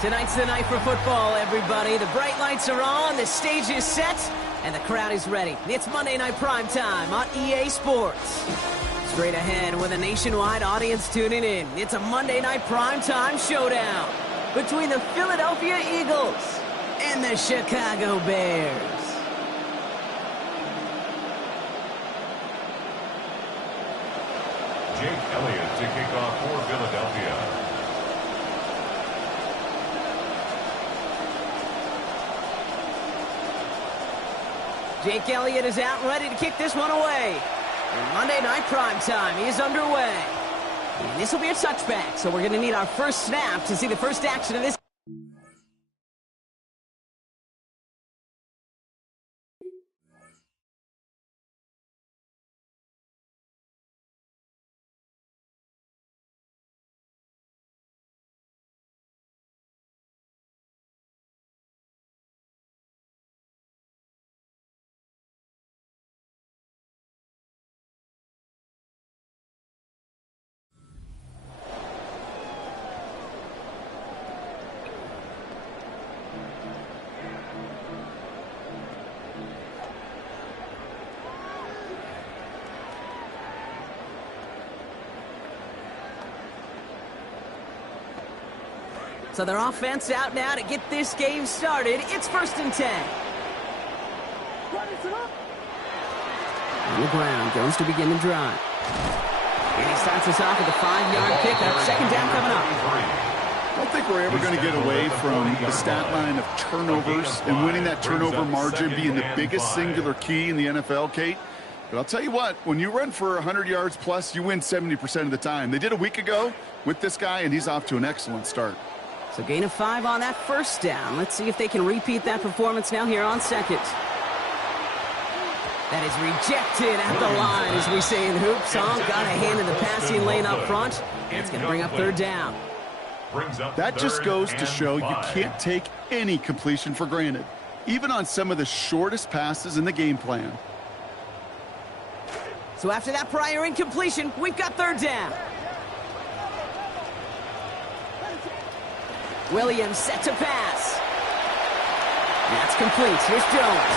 Tonight's the night for football, everybody. The bright lights are on, the stage is set, and the crowd is ready. It's Monday Night Prime Time on EA Sports. Straight ahead with a nationwide audience tuning in, it's a Monday Night Prime Time showdown between the Philadelphia Eagles and the Chicago Bears. Jake Elliott to kick off for Philadelphia. Jake Elliott is out and ready to kick this one away. And Monday Night Prime Time is underway. And this will be a touchback, so we're going to need our first snap to see the first action of this. So their offense out now to get this game started. It's 1st and 10. On the ground, goes to begin the drive. And he starts us off with a 5-yard pickup. Second down coming up. I don't think we're ever going to get away from the stat line of turnovers and winning that turnover margin being the biggest singular key in the NFL, Kate. But I'll tell you what, when you run for 100 yards plus, you win 70% of the time. They did a week ago with this guy, and he's off to an excellent start. So gain of 5 on that first down. Let's see if they can repeat that performance now here on second. That is rejected at the line, as we say in hoops. Got a hand in the passing lane up front. It's going to bring up 3rd down. That just goes to show you can't take any completion for granted, even on some of the shortest passes in the game plan. So after that prior incompletion, we've got 3rd down. Williams set to pass. That's complete. Here's Jones.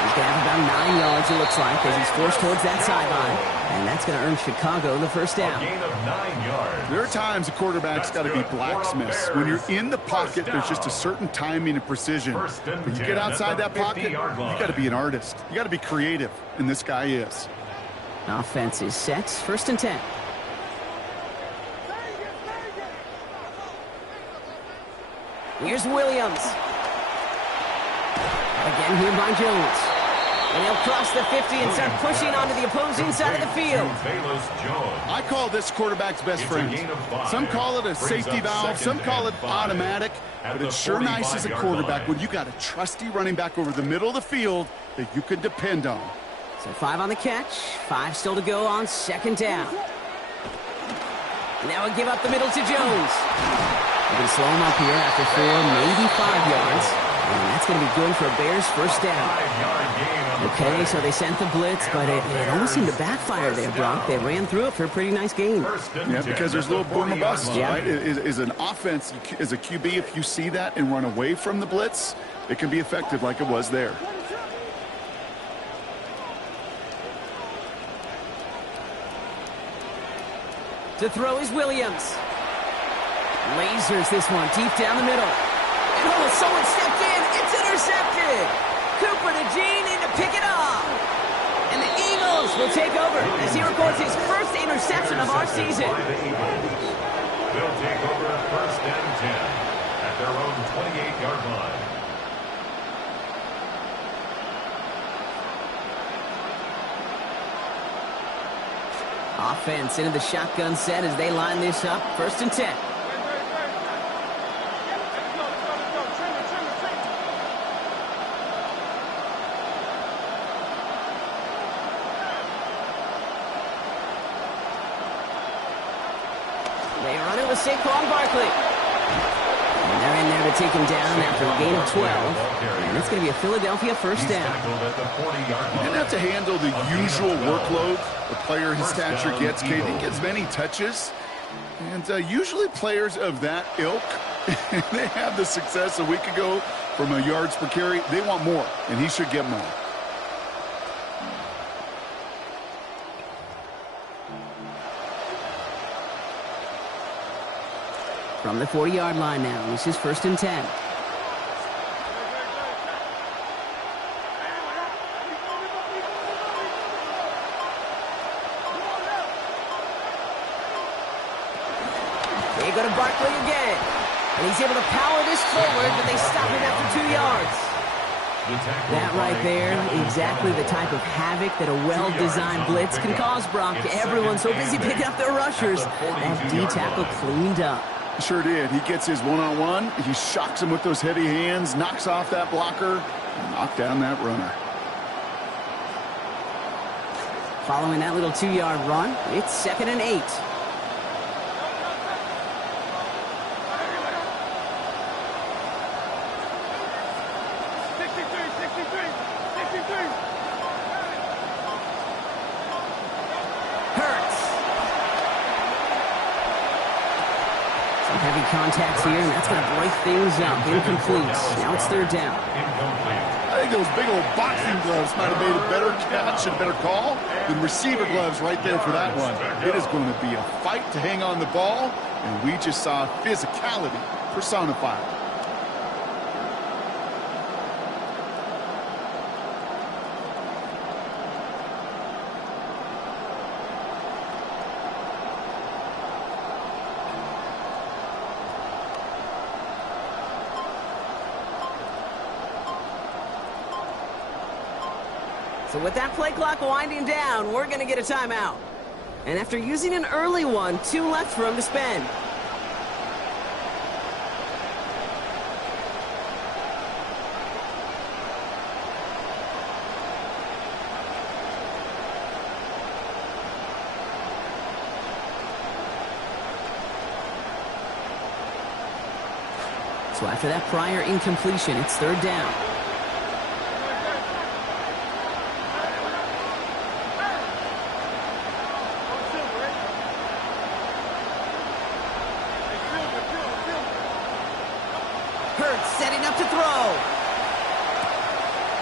He's going to have about 9 yards, it looks like, as he's forced towards that sideline. And that's going to earn Chicago the first down. A gain of 9 yards. There are times a quarterback's got to be blacksmiths. When you're in the pocket, there's just a certain timing and precision. When you get outside that pocket, you got to be an artist. You got to be creative, and this guy is. Offense is set. 1st and 10. Here's Williams. Again here by Jones. And he'll cross the 50 and start pushing onto the opposing side of the field. I call this quarterback's best friend. Some call it a safety valve. Some call it automatic. But it's sure nice as a quarterback when you got a trusty running back over the middle of the field that you can depend on. So 5 on the catch. 5 still to go on 2nd down. Now we give up the middle to Jones. We're going to slow him up here after 4, maybe 5 yards. And that's going to be good for a Bears first down. Okay, so they sent the blitz, but it almost seemed to backfire there, Brock. They ran through it for a pretty nice gain. Yeah, because there's a little boom or bust, right? Is an offense, as a QB, if you see that and run away from the blitz, it can be effective like it was there. To throw is Williams. Lasers this one deep down the middle. And oh, someone stepped in. It's intercepted. Cooper to Gene in to pick it up. And the Eagles will take over as he records his first interception of our season. They'll take over first and 10 at their own 28-yard line. Offense into the shotgun set as they line this up. First and 10. They run it with Saquon Barkley. And they're in there to take him down after a gain of 12. And it's going to be a Philadelphia first down. He didn't have to handle the usual workload the player his stature gets. He gets many touches. And usually players of that ilk, they have the success a week ago from a yards per carry. They want more, and he should get more. From the 40-yard line now, this is first and 10. They go to Barkley again. And he's able to power this forward, but they stop him after 2 yards. That right there, exactly the type of havoc that a well-designed blitz can cause, Brock. Everyone's so busy picking up their rushers. That D-tackle cleaned up. Sure did. He gets his one-on-one. He shocks him with those heavy hands, knocks off that blocker, and knocks down that runner. Following that little 2-yard run, it's second and 8. Heavy contacts here, and that's going to break things up. Incomplete. Now it's third down. I think those big old boxing gloves might have made a better catch and better call than receiver gloves right there for that one. It is going to be a fight to hang on the ball, and we just saw physicality personified. So with that play clock winding down, we're going to get a timeout. And after using an early one, 2 left for him to spend. So after that prior incompletion, it's third down. Setting up to throw.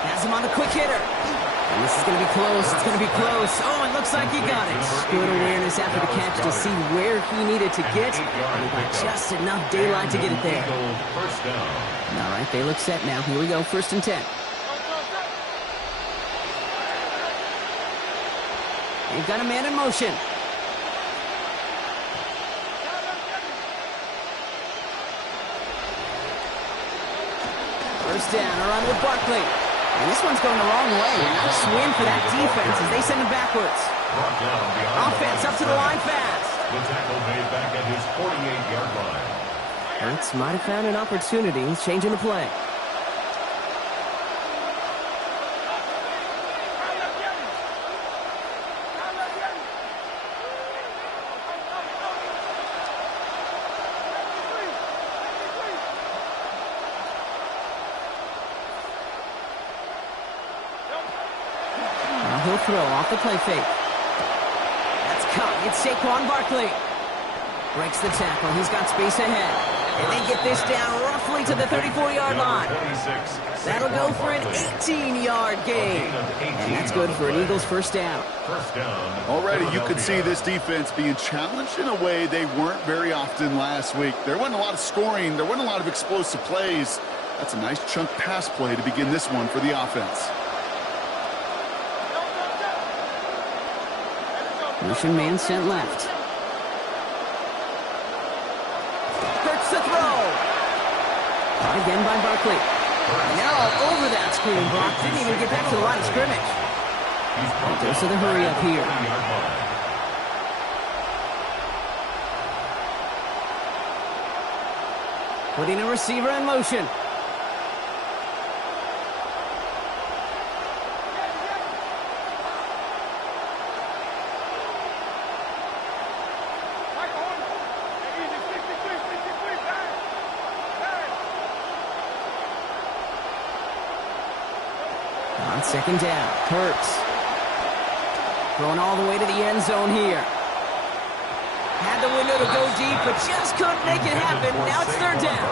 Has him on the quick hitter. And this is going to be close. It's going to be close. Oh, it looks like he got it. Good awareness after the catch to see where he needed to get. And he got just enough daylight to get it there. All right, they look set now. Here we go, first and 10. They've got a man in motion. First down, a run with Barkley. And this one's going the wrong way. Nice win for that defense as they send him backwards. Offense up to the line fast. The tackle made back at his 48-yard line. Hurts might have found an opportunity. He's changing the play. He'll throw off the play fake. That's caught. It's Saquon Barkley. Breaks the tackle. He's got space ahead. And they get this down roughly to the 34-yard line. That'll go for an 18-yard gain. And that's good for an Eagles first down. Already you could see this defense being challenged in a way they weren't very often last week. There wasn't a lot of scoring. There wasn't a lot of explosive plays. That's a nice chunk pass play to begin this one for the offense. Motion man sent left. Hurts the throw. Caught again by Barkley. Now all over that screen block. Didn't even get back to the line of scrimmage. Dose of the hurry up here. Putting a receiver in motion. On second down, Hurts. Throwing all the way to the end zone here. Had the window to go deep, but just couldn't make it happen. Now it's third down.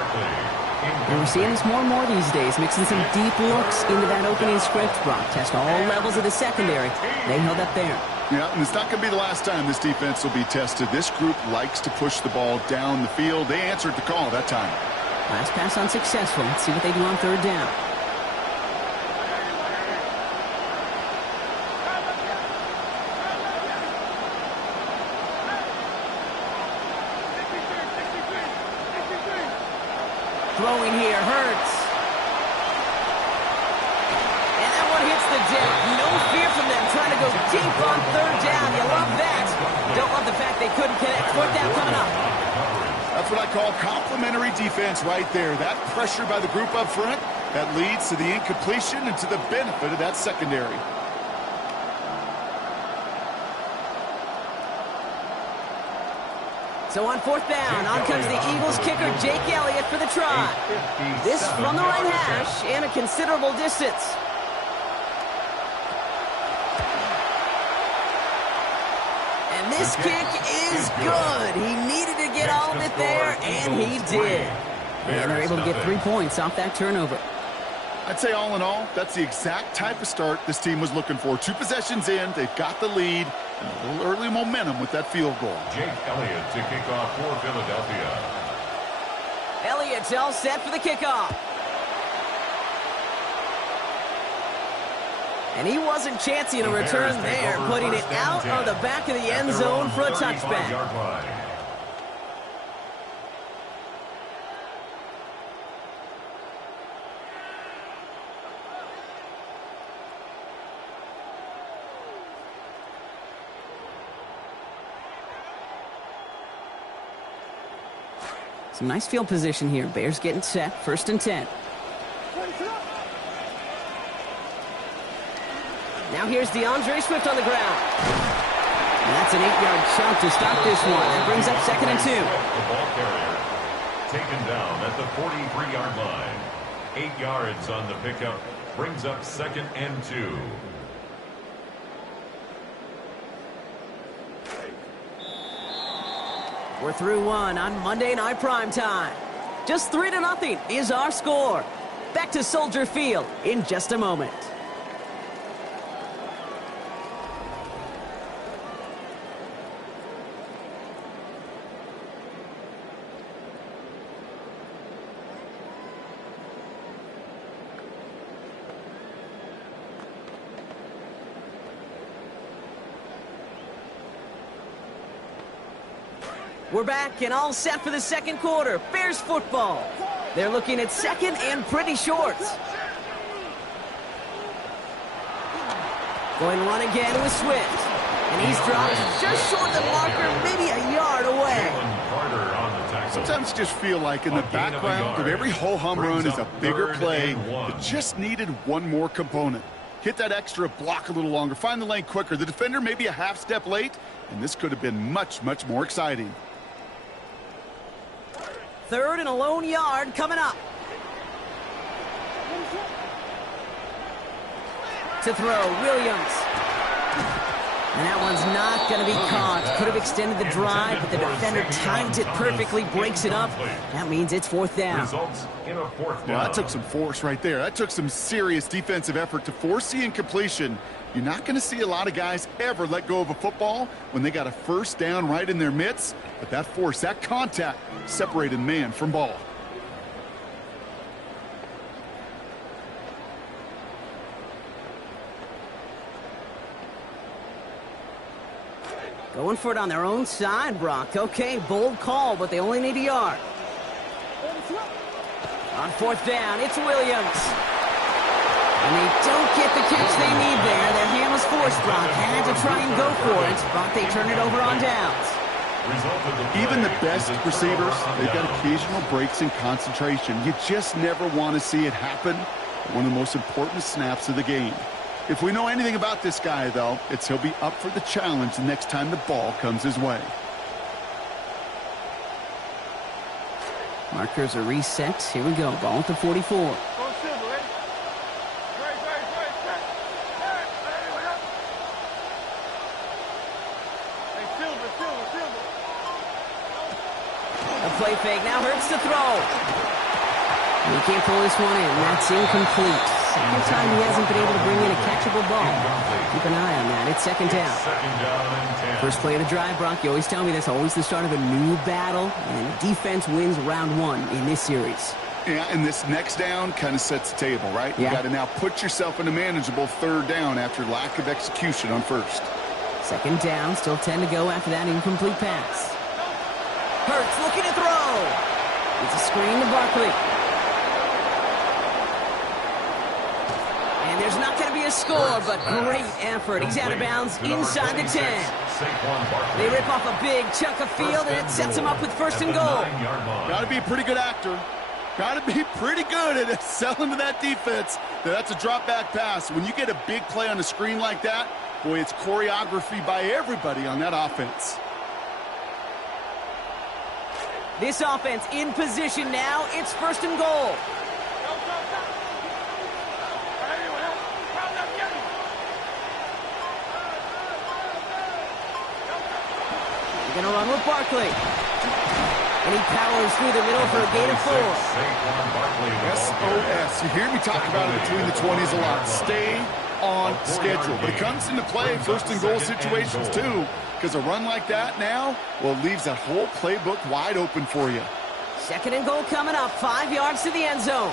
And we're seeing this more and more these days, mixing some deep looks into that opening script. Brock test all levels of the secondary. They held up there. Yeah, and it's not going to be the last time this defense will be tested. This group likes to push the ball down the field. They answered the call that time. Last pass unsuccessful. Let's see what they do on third down. Throwing here, Hurts. And that one hits the deck. No fear from them trying to go deep on third down. You love that. Don't love the fact they couldn't connect. Fourth down coming up. That's what I call complimentary defense right there. That pressure by the group up front, that leads to the incompletion and to the benefit of that secondary. So on fourth down, on comes the Eagles kicker, Jake Elliott, for the try. This from the right hash and a considerable distance. And this kick is good. He needed to get all of it there, and he did. And they're able to get 3 points off that turnover. I'd say all in all, that's the exact type of start this team was looking for. 2 possessions in, they've got the lead, and a little early momentum with that field goal. Jake Elliott to kick off for Philadelphia. Elliott's all set for the kickoff. And he wasn't chancing a return there, putting it out of the back of the end zone for a touchback. Some nice field position here. Bears getting set. First and 10. Now here's DeAndre Swift on the ground. And that's an 8-yard chunk to stop this one. That brings up second and 2. The ball carrier taken down at the 43-yard line. 8 yards on the pickup. Brings up second and 2. We're through one on Monday Night Primetime. Just 3-0 is our score. Back to Soldier Field in just a moment. We're back and all set for the second quarter. Bears football. They're looking at second and pretty short. Going to run again with Swift. And he's dropped just short of the marker, maybe a yard away. Sometimes you just feel like in the background of every ho-hum run is a bigger play that just needed one more component. Hit that extra block a little longer, find the lane quicker. The defender maybe a half step late, and this could have been much, much more exciting. Third and a lone yard coming up. To throw, Williams. And that one's not going to be caught. Could have extended the drive, but the defender timed it perfectly, breaks it up. That means it's fourth down. Results in a fourth down. Well, that took some force right there. That took some serious defensive effort to force the incompletion. You're not going to see a lot of guys ever let go of a football when they got a first down right in their midst. But that force, that contact, separated man from ball. Going for it on their own side, Brock. Okay, bold call, but they only need a yard. On fourth down, it's Williams. And they don't get the catch they need there. Their hand was forced, Brock. Had to try and go for it, but they turn it over on downs. Even the best receivers, they've got occasional breaks in concentration. You just never want to see it happen. One of the most important snaps of the game. If we know anything about this guy, though, it's he'll be up for the challenge the next time the ball comes his way. Markers are reset. Here we go. Ball at the 44. Play fake, now Hurts to throw. He can't pull this one in. That's incomplete. Second time he hasn't been able to bring in a catchable ball. Keep an eye on that. It's second down. First play of the drive, Brock. You always tell me that's always the start of a new battle, and defense wins round one in this series. Yeah, and this next down kind of sets the table, right? Yeah. You got to now put yourself in a manageable third down after lack of execution on first. Second down, still 10 to go after that incomplete pass. Hurts looking to throw. It's a screen to Barkley. And there's not going to be a score, but great effort. He's out of bounds inside the 10. They rip off a big chunk of field, and it sets him up with first and goal. Got to be a pretty good actor. Got to be pretty good at selling to that defense. That's a drop-back pass. When you get a big play on a screen like that, boy, it's choreography by everybody on that offense. This offense in position now. It's first and goal. They're going to run with Barkley. And he powers through the middle for a gain of 4. SOS. You hear me talk about it between the 20s a lot. Stay on schedule. But it comes into play in first and goal situations too. Because a run like that now, well, it leaves that whole playbook wide open for you. Second and goal coming up. 5 yards to the end zone.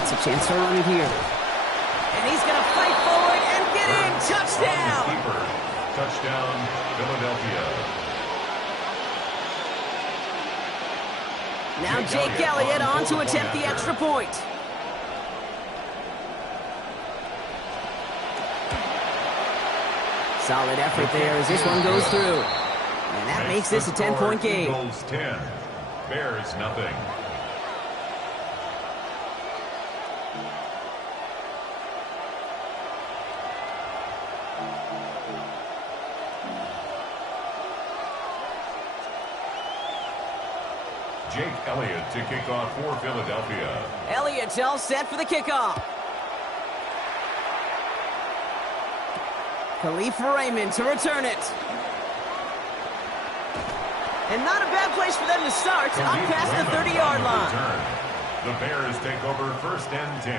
It's a chance to run it here. And he's going to fight forward and get in. Touchdown. Touchdown, Philadelphia. Now Jake Elliott on to attempt the extra point. Solid effort there as this one goes through. And that makes this a 10-point game. Eagles 10, Bears nothing. Jake Elliott to kick off for Philadelphia. Elliott's all set for the kickoff. Khalif Raymond to return it. And not a bad place for them to start. Up past the 30-yard line. The Bears take over first and 10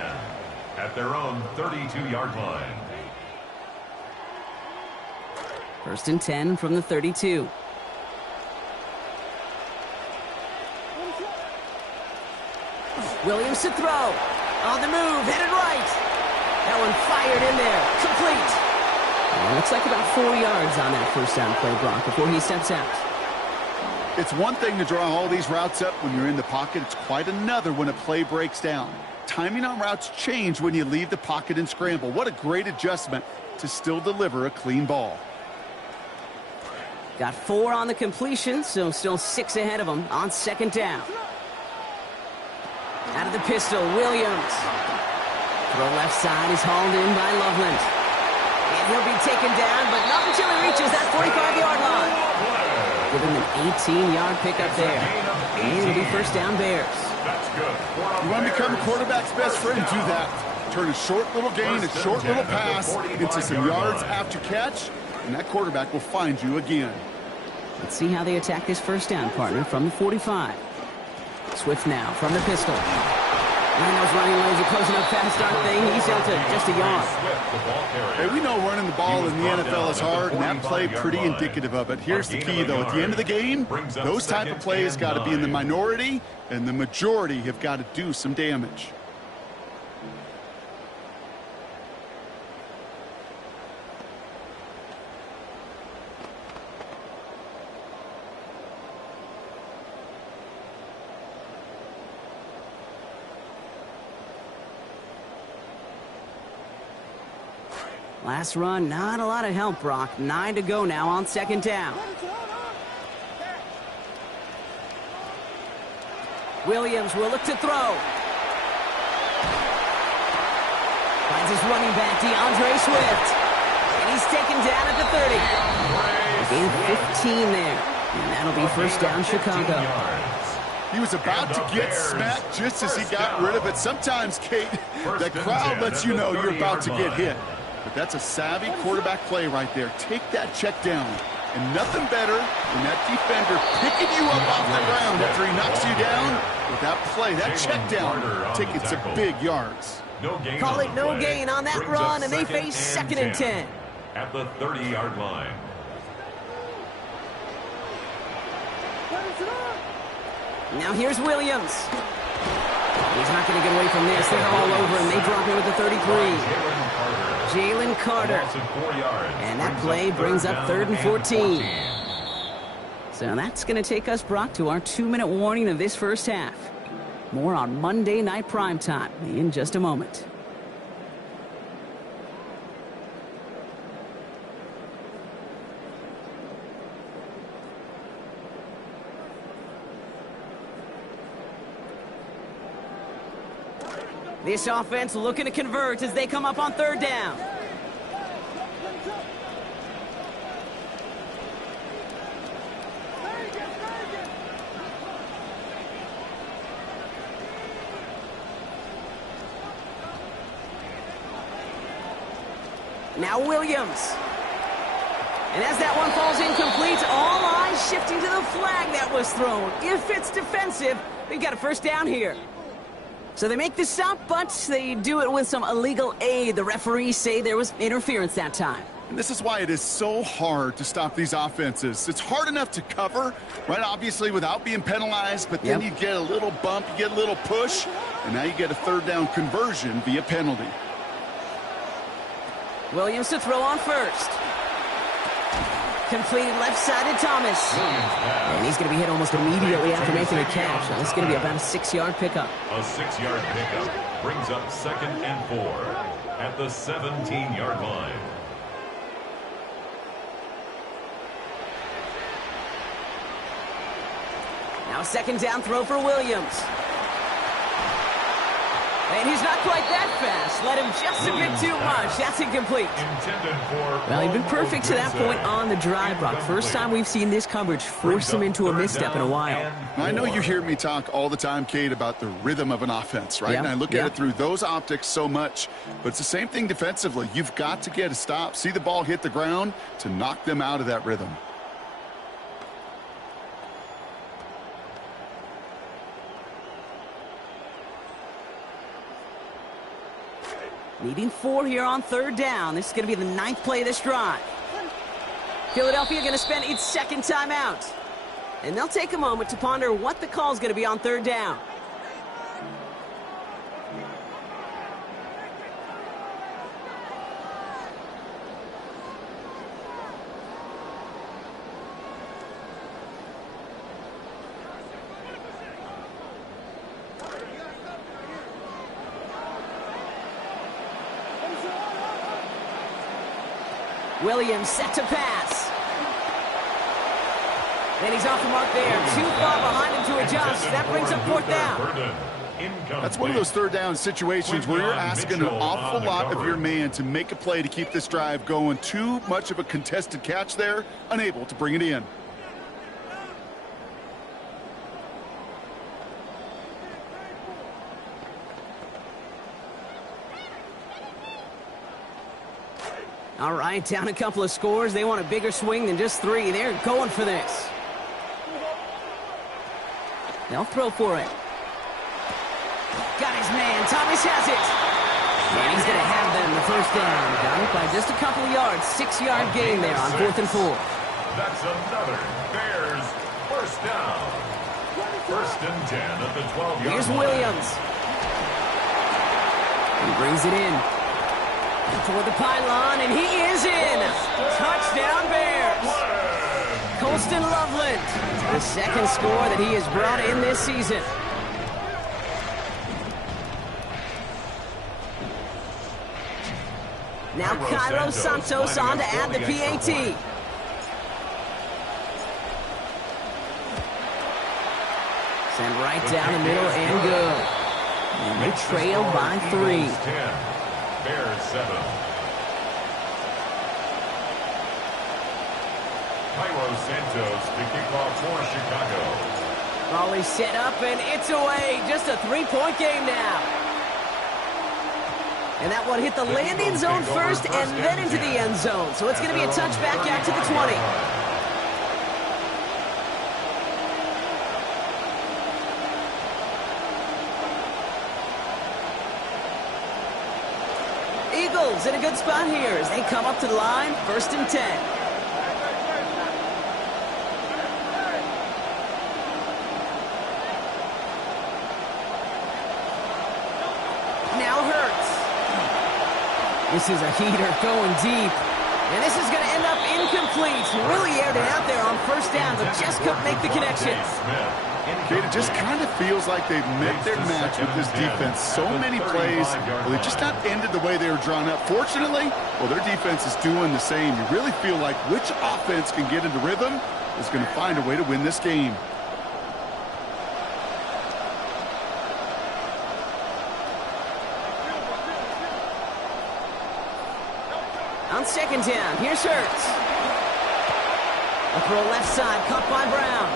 at their own 32-yard line. First and 10 from the 32. Williams to throw. On the move, headed right. That one fired in there. Complete. And looks like about 4 yards on that first down play, Brock, before he steps out. It's one thing to draw all these routes up when you're in the pocket. It's quite another when a play breaks down. Timing on routes change when you leave the pocket and scramble. What a great adjustment to still deliver a clean ball. Got 4 on the completion, so still 6 ahead of him on second down. Out of the pistol, Williams. Throw left side is hauled in by Loveland. And he'll be taken down, but not until he reaches that 45-yard line. Give him an 18-yard pickup there. And it'll be first down Bears. That's good. You want to become a quarterback's best friend? Do that. Turn a short little gain, a short little pass into some yards after catch, and that quarterback will find you again. Let's see how they attack this first down, partner, from the 45. Swift now from the pistol. And those running lanes are closing up fast, aren't they? He's out to just a yard. Hey, we know running the ball in the NFL is hard, and that play pretty indicative of it. Here's the key, though. At the end of the game, those type of plays got to be in the minority, and the majority have got to do some damage. Last run, not a lot of help, Brock. 9 to go now on second down. Williams will look to throw. Finds his running back, DeAndre Swift. And he's taken down at the 30. Gain 15 there. And that'll be first down, Chicago. He was about to get smacked just as he got rid of it. Sometimes, Kate, that crowd lets you know you're about to get hit. But that's a savvy quarterback play right there. Take that check down. And nothing better than that defender picking you up off the ground after he knocks you down with that play, that check down. Taking some big yards. Call it no gain on that run, and they face second and 10. At the 30-yard line. Now here's Williams. He's not going to get away from this. They're all over, and they drop him at the 33. Jalen Carter. And that play brings up 3rd and 14. So that's going to take us, Brock, to our 2-minute warning of this first half. More on Monday Night Primetime in just a moment. This offense looking to convert as they come up on 3rd down. Now Williams. And as that one falls incomplete, all eyes shifting to the flag that was thrown. If it's defensive, we've got a first down here. So they make the stop, but they do it with some illegal aid. The referees say there was interference that time. And this is why it is so hard to stop these offenses. It's hard enough to cover, right, obviously, without being penalized, but then you get a little bump, you get a little push, and now you get a 3rd down conversion via penalty. Williams to throw on first. Completed left-sided Thomas. And he's going to be hit almost immediately after making a catch. So it's going to be about a 6-yard pickup. A 6-yard pickup brings up 2nd and 4 at the 17-yard line. Now 2nd down throw for Williams. And he's not quite that fast. Let him just a bit too much. That's incomplete. Well, he's been perfect to that point on the drive, Brock. First time we've seen this coverage force him into a misstep in a while. I know you hear me talk all the time, Kate, about the rhythm of an offense, right? And I look at it through those optics so much. But it's the same thing defensively. You've got to get a stop, see the ball hit the ground to knock them out of that rhythm. Needing 4 here on 3rd down. This is going to be the 9th play of this drive. Philadelphia going to spend its 2nd timeout. And they'll take a moment to ponder what the call is going to be on 3rd down. Williams set to pass. And he's off the mark there. Too far behind him to adjust. That brings up 4th down. That's one of those third down situations where you're asking an awful lot of your man to make a play to keep this drive going. Too much of a contested catch there, unable to bring it in. All right, down a couple of scores. They want a bigger swing than just 3. They're going for this. They'll throw for it. Got his man. Thomas has it. And he's going to have them the first down. Got it by just a couple of yards. 6-yard gain there on 4th and 4. That's another Bears first down. 1st and 10 at the 12-yard line. Here's Williams. He brings it in. Toward the pylon, and he is in. Touchdown, Bears. Colston Loveland, the 2nd score that he has brought in this season. Now Cairo Santos on to add the PAT. Send right down the middle and good. And they trail by 3. Bears 7. Cairo Santos to kick off for Chicago. Raleigh set up and it's away. Just a 3-point game now. And that one hit the landing zone first and then into the end zone. So it's going to be a touchback out to the 20. Eagles in a good spot here as they come up to the line, 1st and 10. Now Hurts. This is a heater going deep. And this is going to end up incomplete. Really aired it out there on 1st down, but just couldn't make the connection. It just kind of feels like they've met their match with this defense. So many plays, well, they just not ended the way they were drawn up. Fortunately, well, their defense is doing the same. You really feel like which offense can get into rhythm is going to find a way to win this game. On 2nd down, here's Hurts. A throw left side, caught by Brown.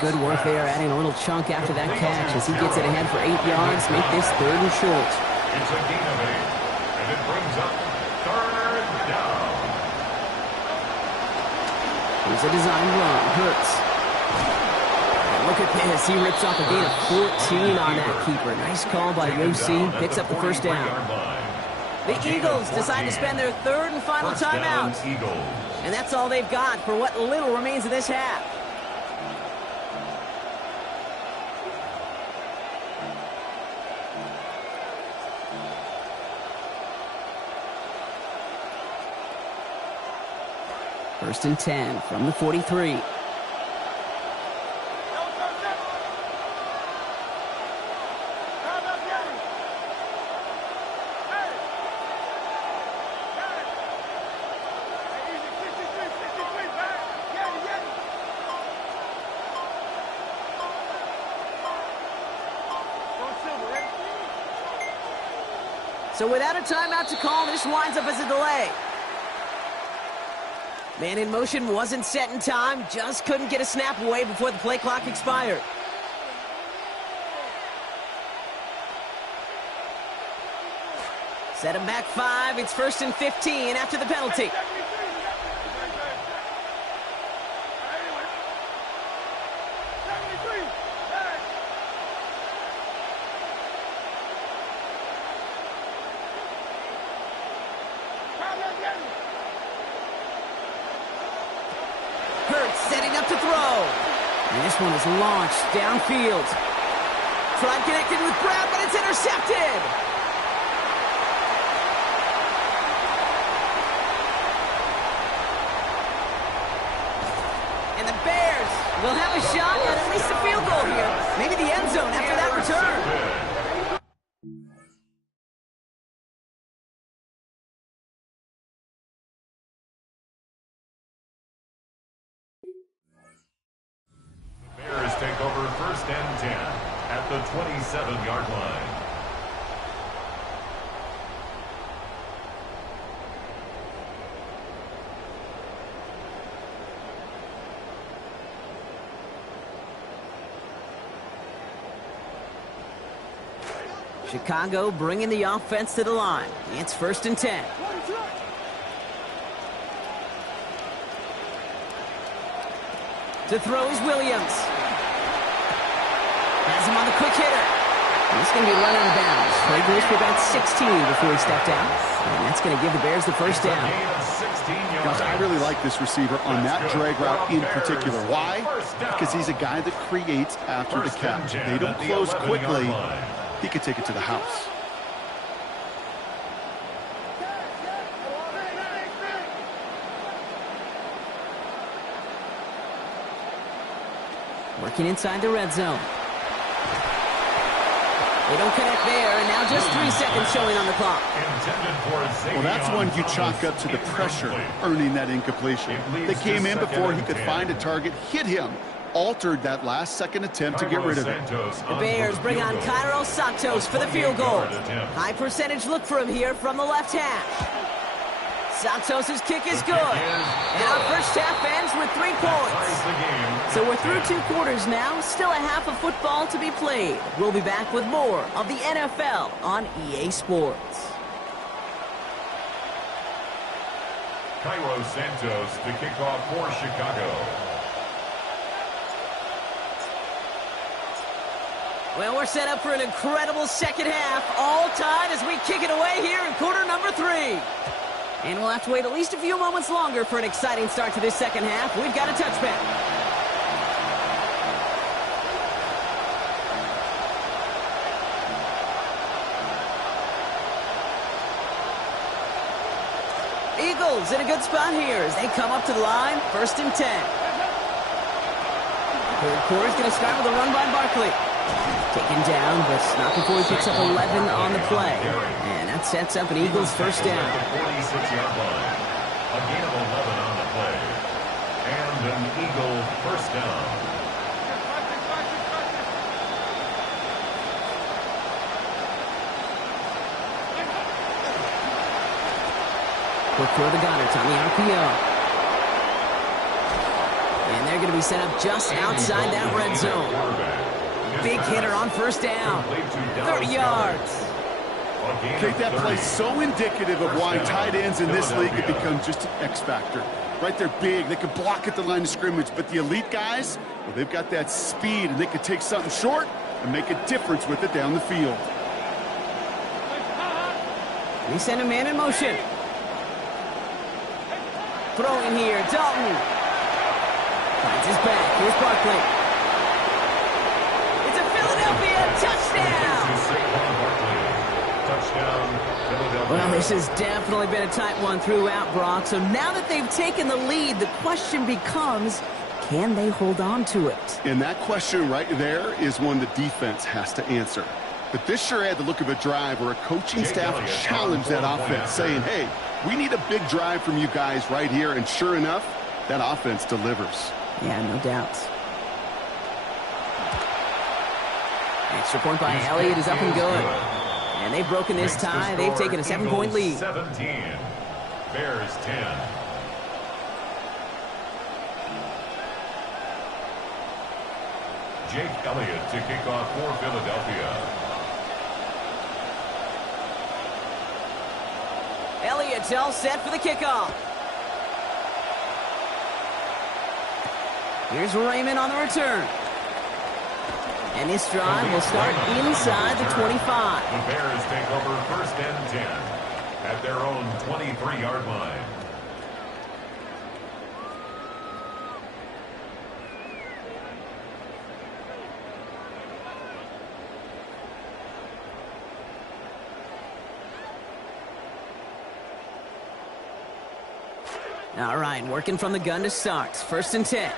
Good work there, adding a little chunk after that catch as he gets it ahead for 8 yards, make this 3rd and short. It's a gain of 8, and it brings up 3rd down. Here's a design run, Hurts. And look at this, he rips off a gain of 14 on that keeper. Nice call by Yossi, picks up the 1st down. The Eagles decide to spend their 3rd and final timeout. And that's all they've got for what little remains of this half. First and 10 from the 43. So without a timeout to call, this winds up as a delay. Man in motion wasn't set in time, just couldn't get a snap away before the play clock expired. Set him back 5, it's 1st and 15 after the penalty. Hurts setting up to throw. And this one is launched downfield. Tried connecting with Brown, but it's intercepted. And the Bears will have a shot at least a field goal here. Maybe the end zone after that return. Bears take over 1st and 10 at the 27-yard line. Chicago bringing the offense to the line. It's 1st and 10. To throw is Williams. Has him on the quick hitter. He's going to be run out of bounds. Play goes for about 16 before he stepped out. And that's going to give the Bears the first down. Gosh, I really like this receiver on that drag route in particular. Why? Because he's a guy that creates after the catch. They don't close quickly. He could take it to the house. Working inside the red zone. They don't connect there, and now just 3 seconds showing on the clock. Well, that's one you chalk up to the pressure earning that incompletion. They came in before he could find a target, hit him, altered that last-second attempt to get rid of it. The Bears bring on Cairo Santos for the field goal. High percentage look for him here from the left hash. Santos' kick is good. And our first half ends with 3 points. So we're through 2 quarters now. Still a half of football to be played. We'll be back with more of the NFL on EA Sports. Cairo Santos to kick off for Chicago. Well, we're set up for an incredible second half. All tied as we kick it away here in quarter number 3. And we'll have to wait at least a few moments longer for an exciting start to this second half. We've got a touchback. Eagles in a good spot here as they come up to the line. 1st and 10. Third quarter is going to start with a run by Barkley. Taken down, but not before he picks up 11 on the play. And that sets up an Eagles first down. 46-yard line. A gain of 11 on the play. And an Eagle first down. Quick throw to Goddard on the RPO. And they're going to be set up just outside that red zone. Big hitter on first down. 30 yards. Okay, that play so indicative of why tight ends in this league have become just an X factor. Right, they're big. They can block at the line of scrimmage. But the elite guys, well, they've got that speed, and they can take something short and make a difference with it down the field. They send a man in motion. Throwing here, Dalton. Finds his back. Here's Barkley. Well, this has definitely been a tight one throughout, Brock. So now that they've taken the lead, the question becomes, can they hold on to it? And that question right there is one the defense has to answer. But this sure had the look of a drive where a coaching staff challenged that offense, saying, hey, we need a big drive from you guys right here. And sure enough, that offense delivers. Yeah, no doubt. Extra point by Elliott is up and good. And they've broken this tie. They've taken a 7-point lead. 17. Bears 10. Jake Elliott to kick off for Philadelphia. Elliott's all set for the kickoff. Here's Raymond on the return. And this drive will start inside the 25. The Bears take over 1st and 10 at their own 23-yard line. All right, working from the gun to start. 1st and 10.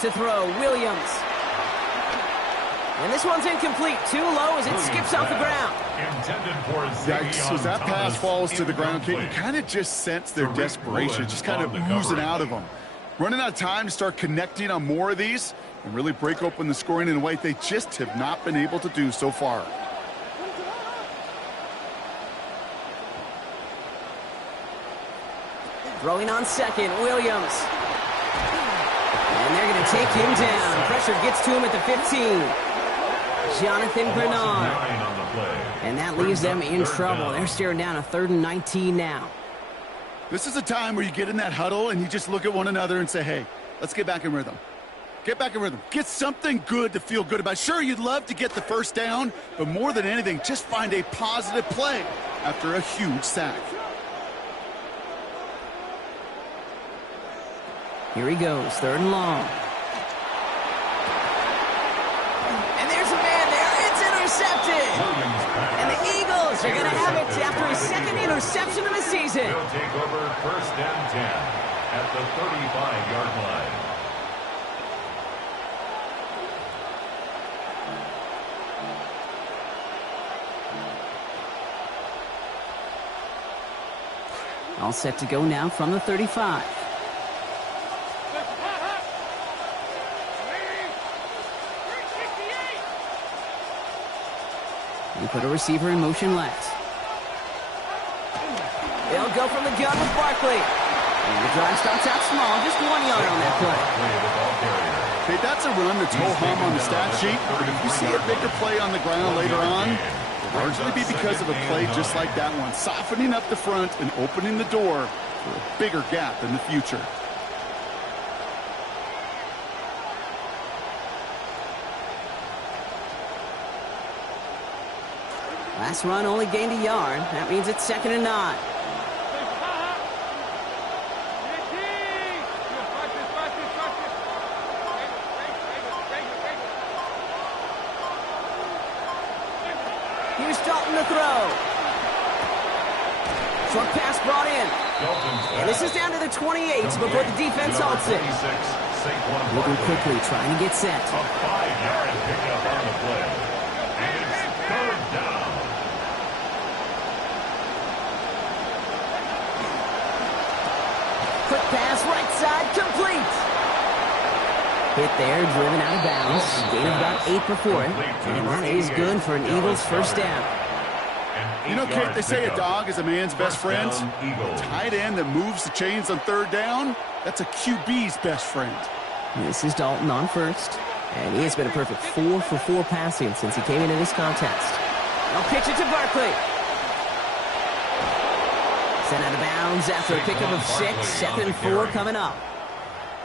To throw, Williams. And this one's incomplete. Too low as it skips off the ground. Yikes, as that pass falls to the ground, Kate, you kind of just sense their desperation, just kind of oozing out of them. Running out of time to start connecting on more of these and really break open the scoring in a way they just have not been able to do so far. Throwing on second, Williams. And they're going to take him down. Pressure gets to him at the 15. Jonathan Bernard. And that leaves them in trouble. They're staring down a 3rd and 19 now. This is a time where you get in that huddle and you just look at one another and say, hey, let's get back in rhythm. Get back in rhythm. Get something good to feel good about. Sure, you'd love to get the first down, but more than anything, just find a positive play after a huge sack. Here he goes, 3rd and long. And there's a man there. It's intercepted. And the Eagles are going to have it after his 2nd interception of the season. He'll take over 1st and 10 at the 35-yard line. All set to go now from the 35. You put a receiver in motion left. They'll go from the gun with Barkley. And the drive starts out small, just 1 yard on that play. Okay, that's a run that's ho-hum on the stat sheet, but if you see a bigger play on the ground later on, it'll largely be because of a play just like that one, softening up the front and opening the door for a bigger gap in the future. Last run only gained a yard. That means it's 2nd and 9. Here's Dalton to throw. Short pass brought in. And this is down to the 28 before the defense halts it. Moving quickly, trying to get set. A 5-yard pickup on the play. And it's 3rd down. Quick pass, right side, complete. Hit there, driven out of bounds. Gain of about 8 before it. And that is good for an Eagles 1st down. You know, Kate, they say a dog is a man's best friend. Tight end that moves the chains on 3rd down, that's a QB's best friend. This is Dalton on 1st. And he has been a perfect 4 for 4 passing since he came into this contest. I'll pitch it to Barkley. Sent out of bounds after a pickup of 6. 2nd and 4 coming up.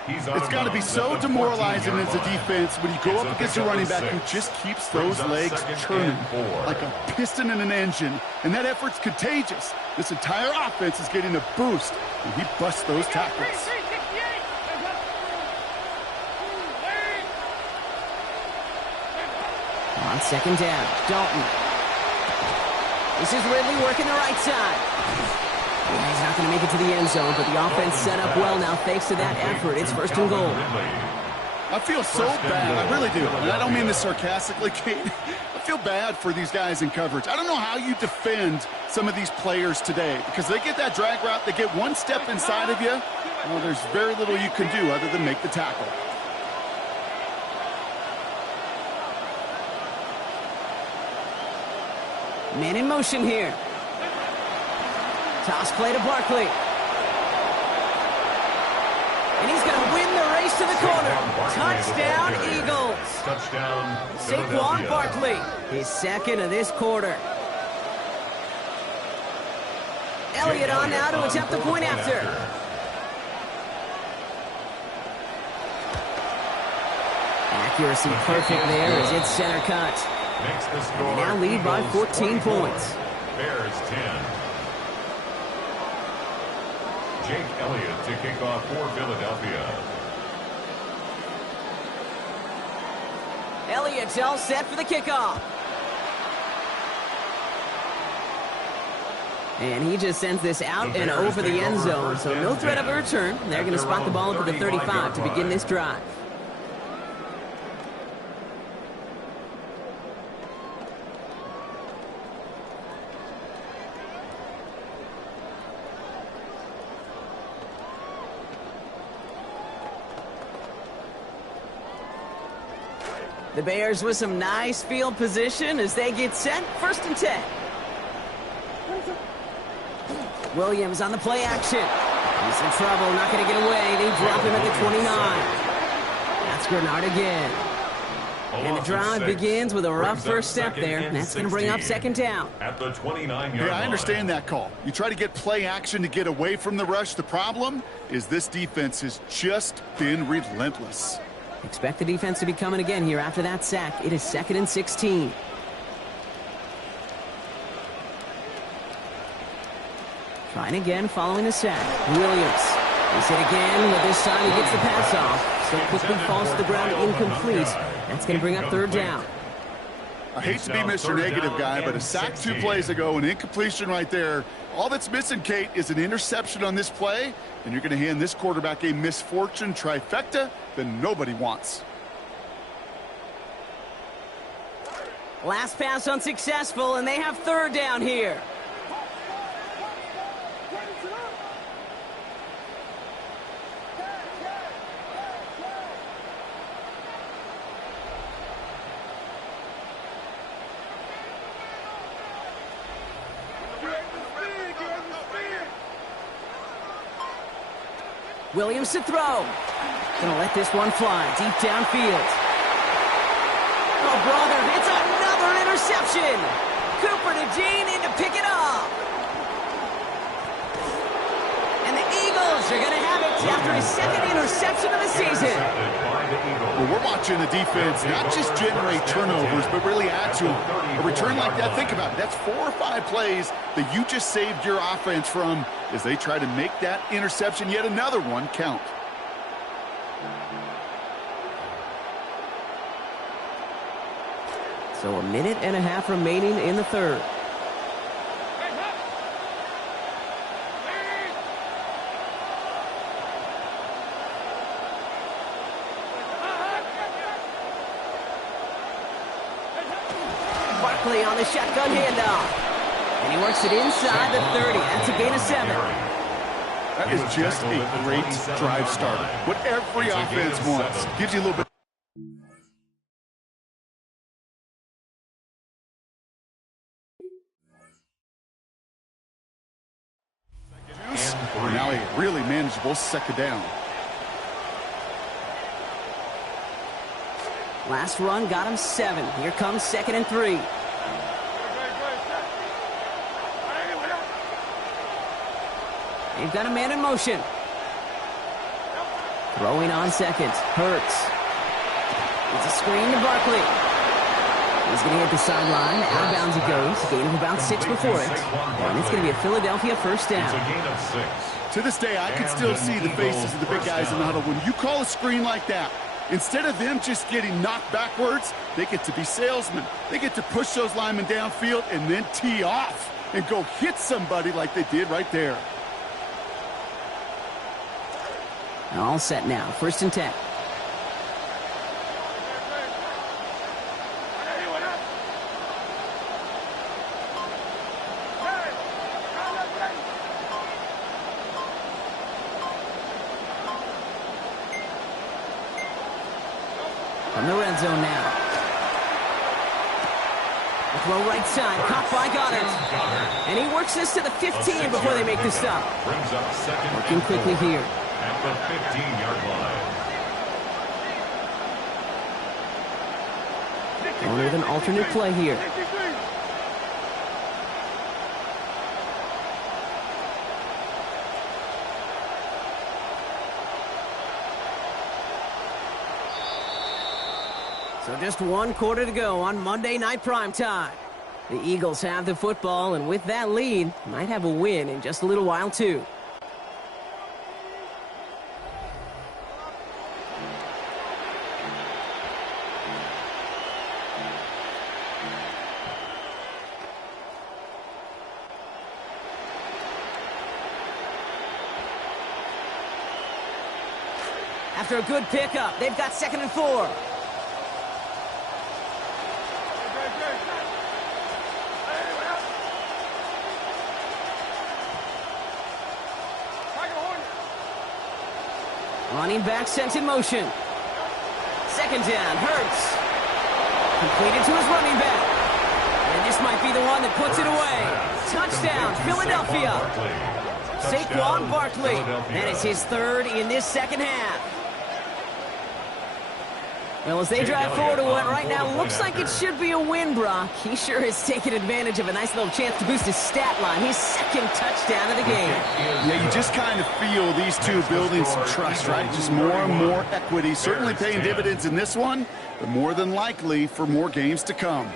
It's got to be so demoralizing as a defense when you go up against a running back who just keeps those legs churning like a piston in an engine, and that effort's contagious. This entire offense is getting a boost, and he busts those tackles. On 2nd down, Dalton. This is Ridley working the right side. Yeah, he's not going to make it to the end zone, but the offense set up well now thanks to that effort. It's 1st and goal. I feel so bad. I really do. And I don't mean this sarcastically, Kate. I feel bad for these guys in coverage. I don't know how you defend some of these players today because they get that drag route, they get one step inside of you. Well, there's very little you can do other than make the tackle. Man in motion here. Toss play to Barkley. And he's going to win the race to the corner. Touchdown, Eagles. Touchdown, Saquon Barkley, his 2nd of this quarter. Elliott on now to attempt the point after. Accuracy perfect there as it's center cut. Makes the score. And now lead by 14 points. Bears 10. Jake Elliott to kick off for Philadelphia. Elliott's all set for the kickoff. And he just sends this out and over the end zone, so no threat of a return. They're going to spot the ball at the 35 to begin this drive. The Bears with some nice field position as they get set. 1st and 10. Williams on the play action. He's in trouble, not going to get away. They drop him at the 29. That's Grenard again. And the drive begins with a rough first step there. That's going to bring up 2nd down. At the 29-yard line. Yeah, I understand that call. You try to get play action to get away from the rush. The problem is this defense has just been relentless. Expect the defense to be coming again here after that sack. It is 2nd and 16. Trying again following the sack. Williams. He's hit again, but this time he gets the pass off. So quickly falls to the ground incomplete. That's going to bring up 3rd down. I hate to be Mr. Negative guy, but a sack 2 plays ago, an incompletion right there. All that's missing, Kate, is an interception on this play, and you're going to hand this quarterback a misfortune trifecta that nobody wants. Last pass unsuccessful, and they have 3rd down here. Williams to throw. Gonna let this one fly deep downfield. Oh, brother, it's another interception. Cooper to Dean in to pick it up. And the Eagles are gonna have it after his 2nd interception of the season. Well, we're watching the defense not just generate turnovers, but really add to them. A return like that, think about it. That's 4 or 5 plays that you just saved your offense from as they try to make that interception, yet another one, count. So 1.5 minutes remaining in the 3rd. Barkley on the shotgun handoff. And he works it inside the 30. That's a gain of 7. That is just a great drive starter. What every offense wants. Gives you a little bit. Now a really manageable 2nd down. Last run got him 7. Here comes 2nd and 3. They've got a man in motion. Throwing on 2nd. Hurts. It's a screen to Barkley. He's going to hit the sideline. Out of bounds he goes. Gain of about 6 before it. And it's going to be a Philadelphia 1st down. It's a gain of 6. To this day, I can still see the faces of the big guys in the huddle. When you call a screen like that, instead of them just getting knocked backwards, they get to be salesmen. They get to push those linemen downfield and then tee off and go hit somebody like they did right there. All set now. 1st and 10. From the red zone now. The throw right side, caught by Goddard. And he works this to the 15 before they make the stop. Brings up 2nd Working quickly here. At the 15-yard line. Going with an alternate play here. So just 1 quarter to go on Monday Night Primetime. The Eagles have the football, and with that lead, might have a win in just a little while, too. After a good pickup, they've got 2nd and 4. Running back sent in motion. 2nd down, Hurts. Completed to his running back. And this might be the one that puts it away. Touchdown, Philadelphia. Saquon Barkley. And it's his third in this second half. Well, as they drive forward to what right now looks like it should be a win, Brock. He sure has taken advantage of a nice little chance to boost his stat line. His second touchdown of the game. Yeah, you just kind of feel these two building some trust, right? Just more and more equity. Certainly paying dividends in this one, but more than likely for more games to come.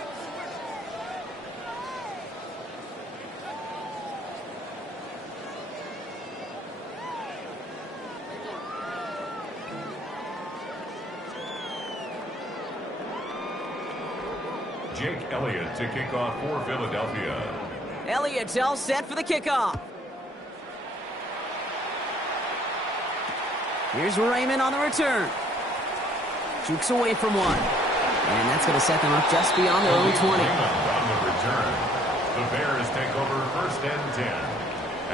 Jake Elliott to kick off for Philadelphia. Elliott's all set for the kickoff. Here's Raymond on the return. Jukes away from one. And that's going to set them up just beyond their own 20. On the return. The Bears take over first and 10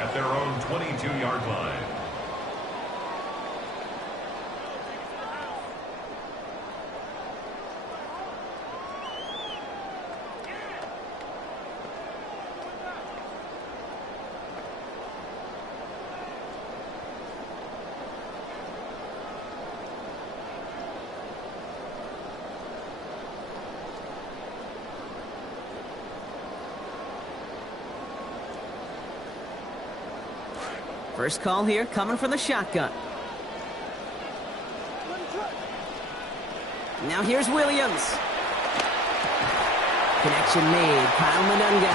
at their own 22-yard line. First call here coming from the shotgun. Now here's Williams. Connection made. Kyle Monunga.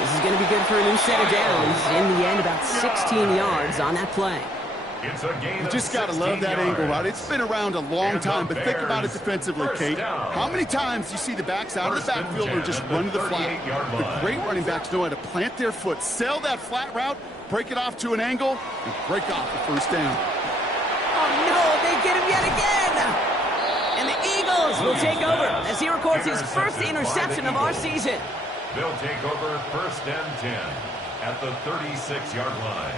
This is going to be good for a new set of downs. In the end, about 16 yards on that play. It's a gain. You just got to love that angle, right? It's been around a long time, but think about it defensively, Kate. How many times you see the backs out of the backfield or just run to the flat? The great running backs know how to plant their foot, sell that flat route, break it off to an angle, and break off the first down. Oh, no, they get him yet again. And the Eagles will take over as he records his first interception of our season. They'll take over first and 10 at the 36-yard line.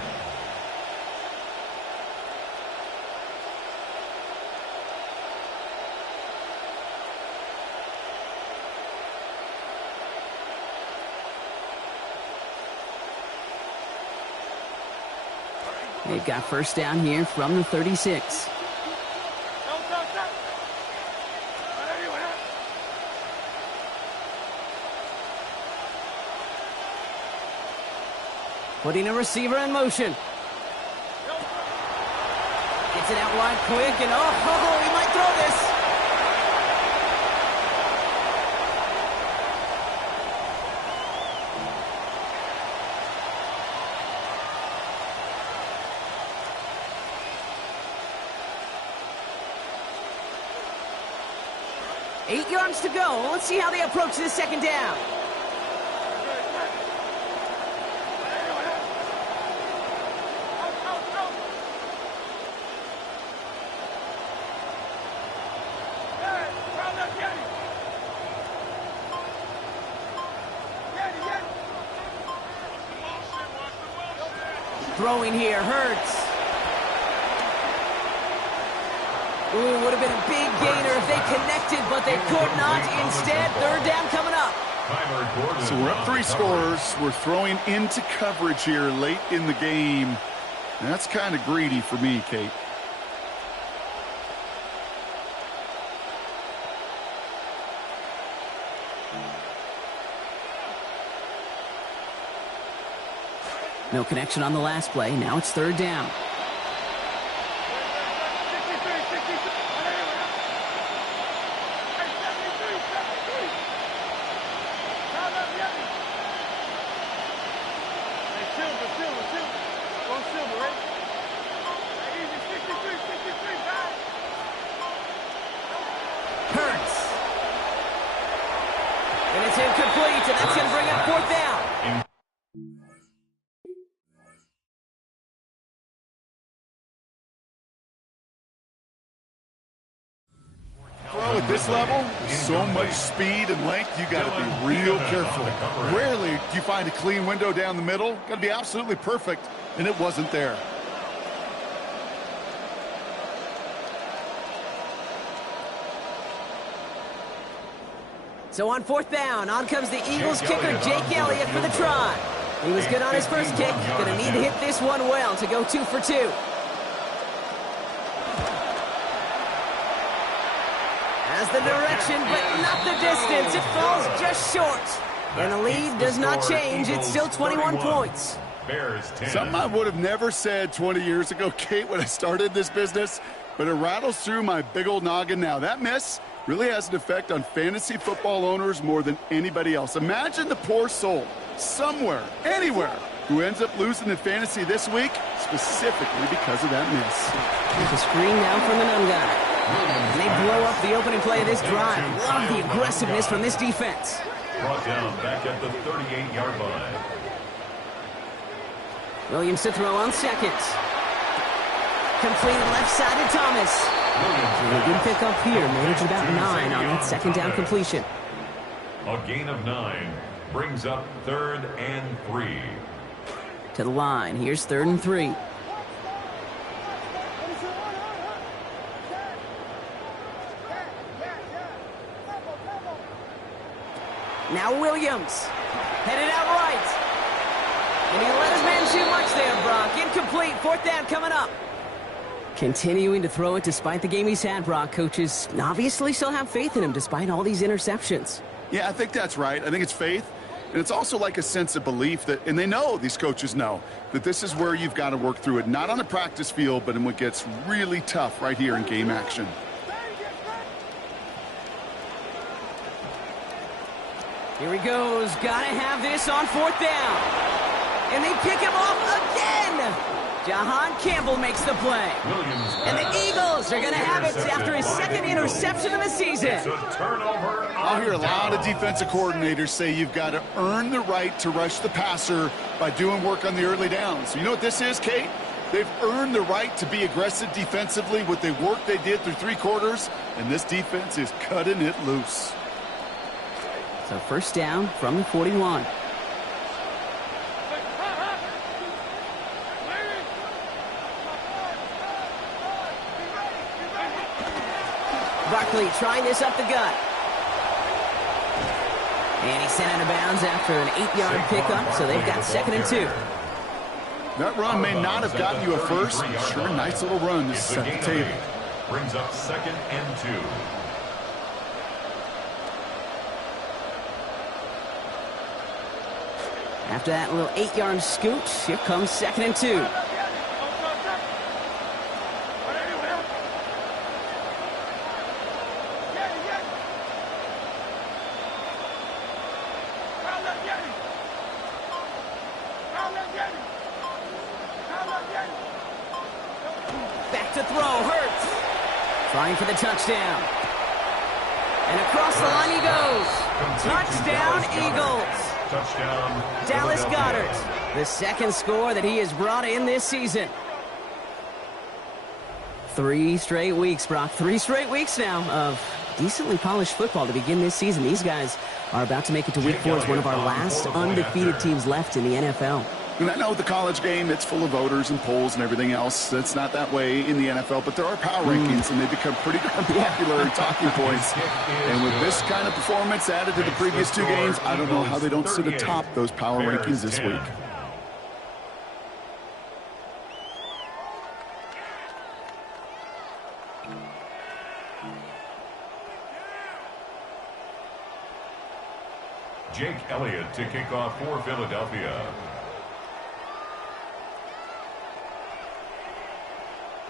They've got first down here from the 36. Putting a receiver in motion. Gets it out wide quick, and oh, he might throw this. Eight yards to go. Let's see how they approach this second down. Throwing here, Hurts. Ooh, would have been a big gainer if they connected, but they could not. Instead, third down coming up. So we're up 3 scores. We're throwing into coverage here late in the game. That's kind of greedy for me, Kate. No connection on the last play. Now it's third down. Hurts. And it's incomplete, and that's going to bring up fourth down. Throw at this level, so much speed and length, you got to be real careful. Rarely do you find a clean window down the middle. Got to be absolutely perfect, and it wasn't there. So on 4th down, on comes the Eagles kicker, Jake Elliott, for the try. He was good on his first kick. Going to need to hit this one well to go 2 for 2. Has the direction, but not the distance. It falls just short. And the lead does not change. It's still 21 points. Bears 10. Something I would have never said 20 years ago, Kate, when I started this business, but it rattles through my big old noggin now. That miss really has an effect on fantasy football owners more than anybody else. Imagine the poor soul somewhere, anywhere, who ends up losing in fantasy this week, specifically because of that miss. There's a screen now from the numb guy. And they blow up the opening play of this drive. Love the aggressiveness from this defense. Brought down back at the 38-yard line. Williams to throw on 2nd. Complete left side to Thomas. A good pick up here. Managed about 9 on that 2nd down completion. A gain of 9 brings up 3rd and 3. To the line. Here's 3rd and 3. Now Williams. Headed out right. And he let his man too much there, Brock. Incomplete. 4th down coming up. Continuing to throw it despite the game he's had, Brock. Coaches obviously still have faith in him despite all these interceptions. Yeah, I think that's right. I think it's faith. And it's also like a sense of belief that, and they know, these coaches know, that this is where you've got to work through it. Not on the practice field, but in what gets really tough right here in game action. Here he goes. Gotta have this on 4th down. And they pick him off again. Jahan Campbell makes the play. And the Eagles are going to have it after his 2nd interception of the season. It's a turnover. I'll hear a lot of defensive coordinators say you've got to earn the right to rush the passer by doing work on the early downs. You know what this is, Kate? They've earned the right to be aggressive defensively with the work they did through 3 quarters, and this defense is cutting it loose. So 1st down from the 41. Barkley trying this up the gut. And he's sent out of bounds after an 8-yard pickup, so they've got 2nd and 2. That run may not have gotten you a first. Sure, nice little run to set the table. Brings up 2nd and 2. After that little 8-yard scooch, here comes 2nd and 2. Back to throw, Hurts. Trying for the touchdown. And across the line he goes. Touchdown, Eagles. Touchdown, Dallas Goedert, the 2nd score that he has brought in this season. 3 straight weeks, Brock. 3 straight weeks now of decently polished football to begin this season. These guys are about to make it to week 4 as one of our last undefeated teams left in the NFL. And I know the college game, it's full of voters and polls and everything else. It's not that way in the NFL, but there are power rankings, and they become pretty darn popular and talking points. And with this kind of performance added to the previous 2 games, I don't know how they don't sit atop those power rankings this week. Jake Elliott to kick off for Philadelphia.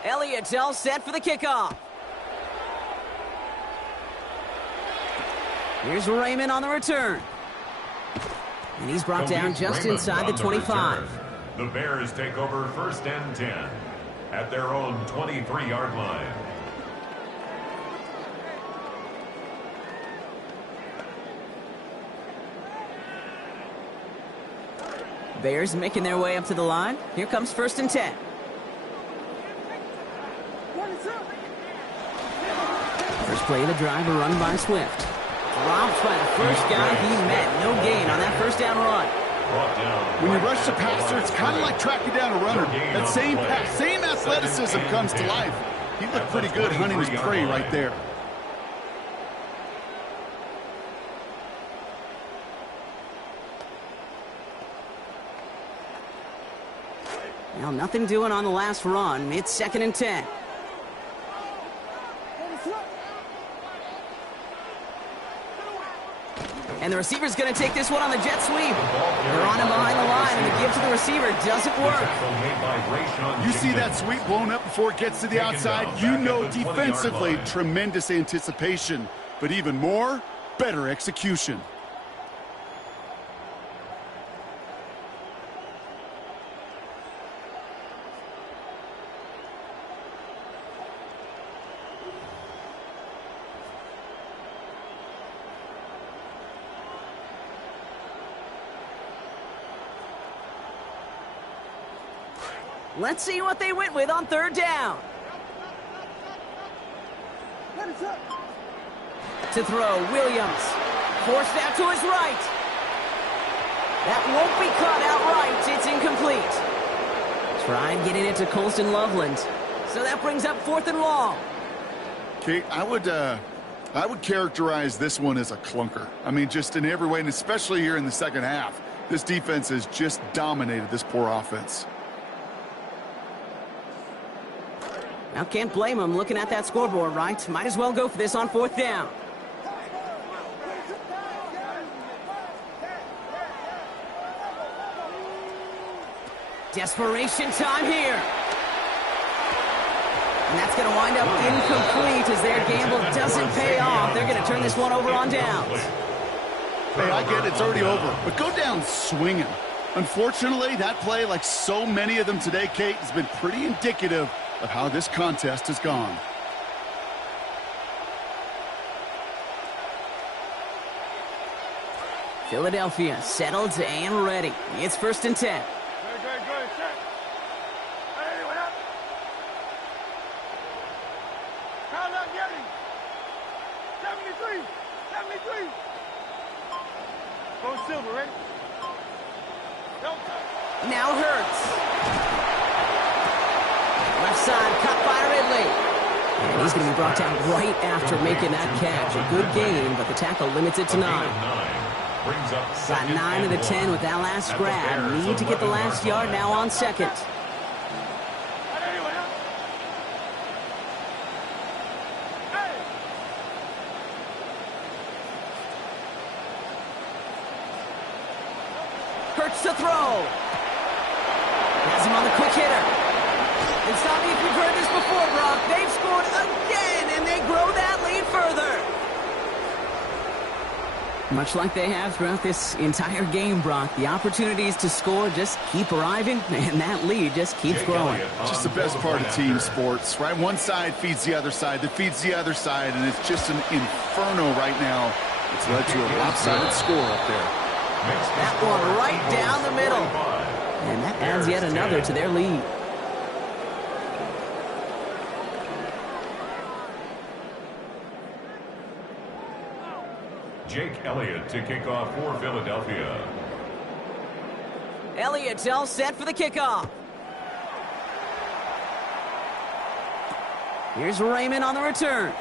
Elliott's all set for the kickoff. Here's Raymond on the return. And he's brought down just inside the 25. The Bears take over 1st and 10 at their own 23-yard line. Bears making their way up to the line. Here comes 1st and 10. First play of the drive, a run by Swift. Dropped by the first guy he met. No gain on that 1st down run. When you rush the passer, it's kind of like tracking down a runner. That same pass, same athleticism comes to life. He looked pretty good hunting his prey right there. Well, nothing doing on the last run. It's 2nd and 10. And the receiver's going to take this one on the jet sweep. They're on him behind the line, and the give to the receiver doesn't work. You see that sweep blown up before it gets to the outside. You know defensively, tremendous anticipation. But even more, better execution. Let's see what they went with on 3rd down. To throw, Williams. Forced out to his right. That won't be caught outright. It's incomplete. Try getting it to Colston Loveland. So that brings up 4th and long. Okay, I would characterize this one as a clunker. I mean, just in every way, and especially here in the second half. This defense has just dominated this poor offense. Now, can't blame him looking at that scoreboard, right? Might as well go for this on 4th down. Desperation time here. And that's going to wind up incomplete as their gamble doesn't pay off. They're going to turn this one over on downs. Hey, I get it. It's already over. But go down swinging. Unfortunately, that play, like so many of them today, Kate, has been pretty indicative of how this contest has gone. Philadelphia settled and ready. It's 1st and 10. Good. Check. Hey, what up? Count up, Getty. 73. Go Silver, ready? Don't touch. Now Hurts. Left side, cut by Ridley. And he's going to be brought down right after making that catch. A good gain, but the tackle limits it to 9. Got 9 of the 10 with that last grab. Need to get the last yard now on 2nd. Hurts to throw. Has him on the quick hitter. And stop me if you've heard this before, Brock. They've scored again, and they grow that lead further. Much like they have throughout this entire game, Brock, the opportunities to score just keep arriving, and that lead just keeps growing. Just the best part of team sports, right? One side feeds the other side, that feeds the other side, and it's just an inferno right now. It's led to a lopsided score up there. That one right down the middle. And that adds yet another to their lead. Jake Elliott to kick off for Philadelphia. Elliott's all set for the kickoff. Here's Raymond on the return.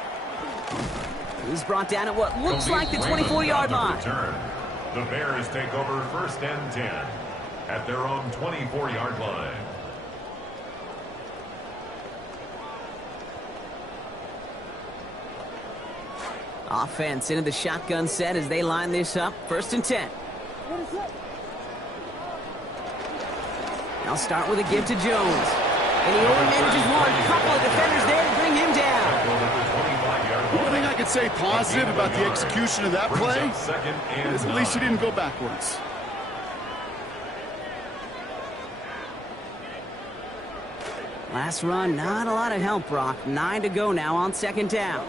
He's brought down at what looks like the 24-yard line. The Bears take over 1st and 10 at their own 24-yard line. Offense into the shotgun set as they line this up. 1st and 10. I'll start with a give to Jones. And he only manages one. Couple of defenders there to bring him down. One thing I could say positive about the execution of that play is at least he didn't go backwards. Last run, not a lot of help, Brock. 9 to go now on 2nd down.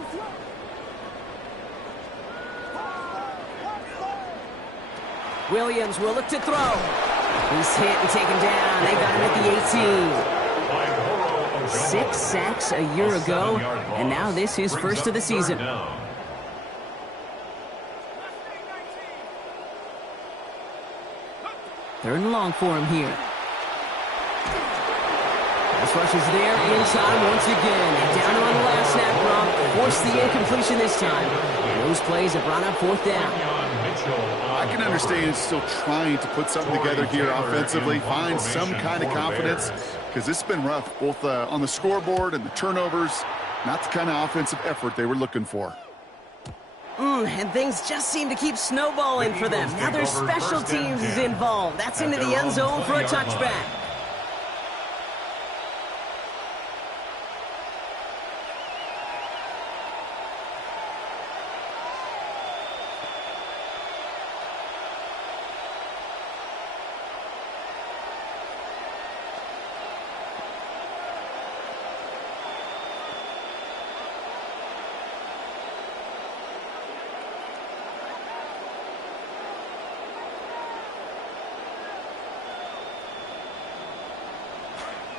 Williams will look to throw. He's hit and taken down. They got him at the 18. 6 sacks a year ago, and now this is first of the season. 3rd and long for him here. This rush is there in time once again. And down on the last snap, Gronk. Forced the incompletion this time. And those plays have brought up fourth down. I can understand still trying to put something together here offensively, find some kind of confidence, because this has been rough, both on the scoreboard and the turnovers. Not the kind of offensive effort they were looking for. And things just seem to keep snowballing for them. Now there's special teams involved. That's into the end zone for a touchback.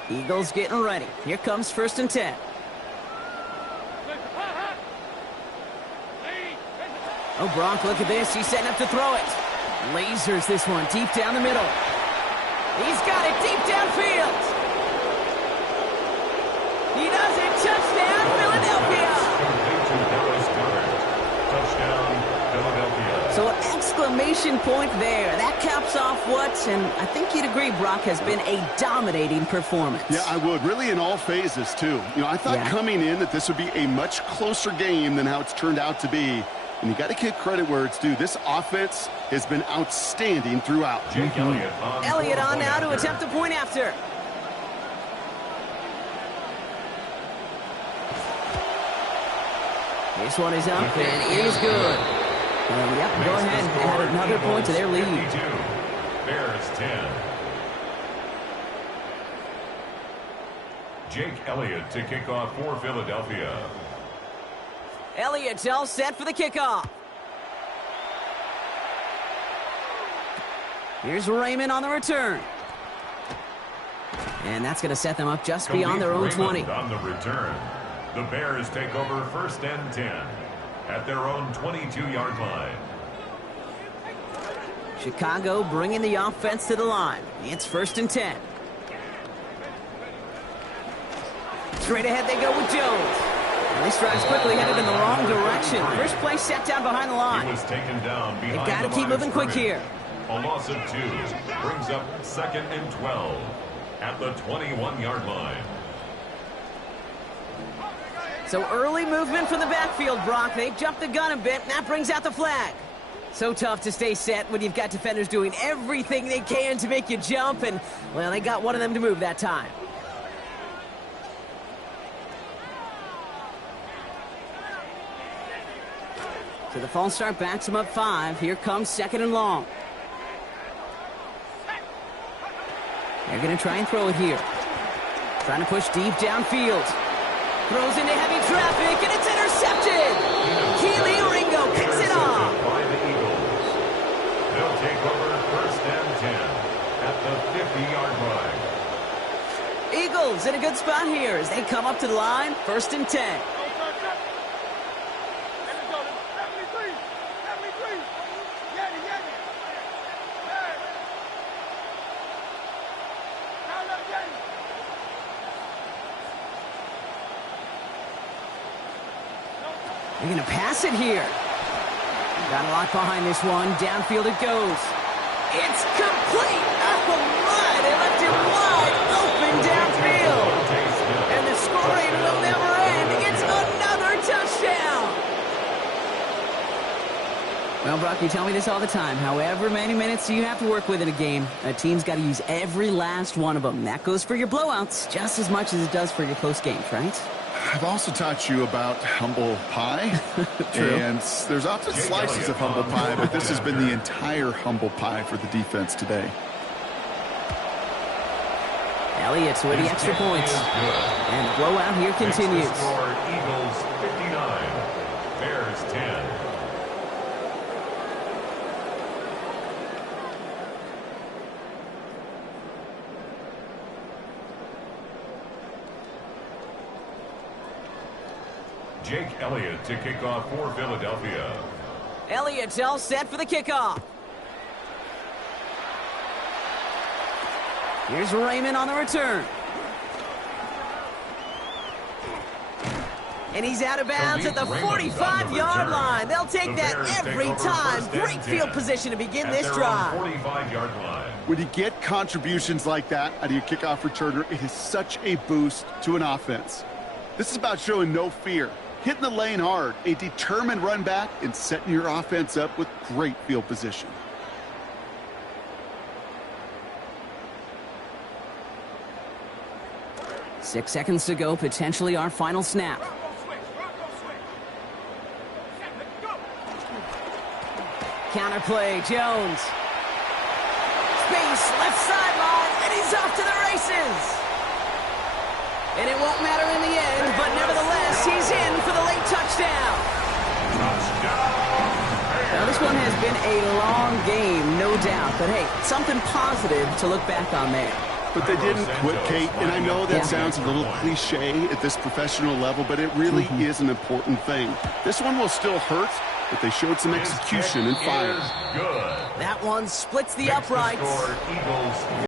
Eagles getting ready. Here comes 1st and 10. Oh, Gronk, look at this. He's setting up to throw it. Lasers this one deep down the middle. He's got it deep downfield. He does it. Touchdown, Philadelphia. Touchdown, Philadelphia. So an exclamation point there. That caps off what, and I think you'd agree, Brock, has been a dominating performance. Yeah, I would. Really in all phases, too. You know, I thought coming in that this would be a much closer game than how it's turned out to be. And you got to give credit where it's due. This offense has been outstanding throughout. Jake Elliott on now to attempt the point after. This one is up, and it is good. Yep, go ahead and add another point to their lead. 52. Bears 10. Jake Elliott to kick off for Philadelphia. Elliott's all set for the kickoff. Here's Raymond on the return. And that's going to set them up just beyond their own 20. On the return, the Bears take over 1st and 10 at their own 22-yard line. Chicago bringing the offense to the line. It's 1st and 10. Straight ahead they go with Jones. And this drive's quickly headed in the wrong direction. First play set down behind the line. He was taken down behind They've got to keep moving quick here. A loss of 2 brings up 2nd and 12 at the 21-yard line. So early movement from the backfield, Brock. They've jumped the gun a bit, and that brings out the flag. So tough to stay set when you've got defenders doing everything they can to make you jump, and, well, they got one of them to move that time. So the false start backs them up 5. Here comes 2nd and long. They're going to try and throw it here. Trying to push deep downfield. Throws into heavy traffic, and it's intercepted. Keely Ringo picks it off. By the Eagles. They'll take over 1st and 10 at the 50-yard line. Eagles in a good spot here as they come up to the line. 1st and 10. They're going to pass it here. Got a lot behind this one. Downfield it goes. It's complete. Oh, my. They left it wide open downfield. And the scoring will never end. It's another touchdown. Well, Brock, you tell me this all the time. However many minutes you have to work with in a game, a team's got to use every last one of them. That goes for your blowouts just as much as it does for your close games, right? I've also taught you about humble pie. True. And there's often slices of humble pie, but this has been the entire humble pie for the defense today. Elliott's with the extra points. And the blowout here continues. Eagles 59, Bears 10. Jake Elliott to kick off for Philadelphia. Elliott's all set for the kickoff. Here's Raymond on the return. And he's out of bounds at the 45-yard line. They'll take that every time. Great field position to begin this drive. 45-yard line. When you get contributions like that out of your kickoff returner, it is such a boost to an offense. This is about showing no fear, hitting the lane hard, a determined run back, and setting your offense up with great field position. Six seconds to go, potentially our final snap. Counterplay, Jones. Space, left sideline, and he's off to the races. And it won't matter in the end, but nevertheless, he's in for the late touchdown. Now, this one has been a long game, no doubt, but hey, something positive to look back on there. But they didn't quit, Kate, and I know that sounds a little cliche at this professional level, but it really is an important thing. This one will still hurt, but they showed some execution and fire. That one splits the uprights.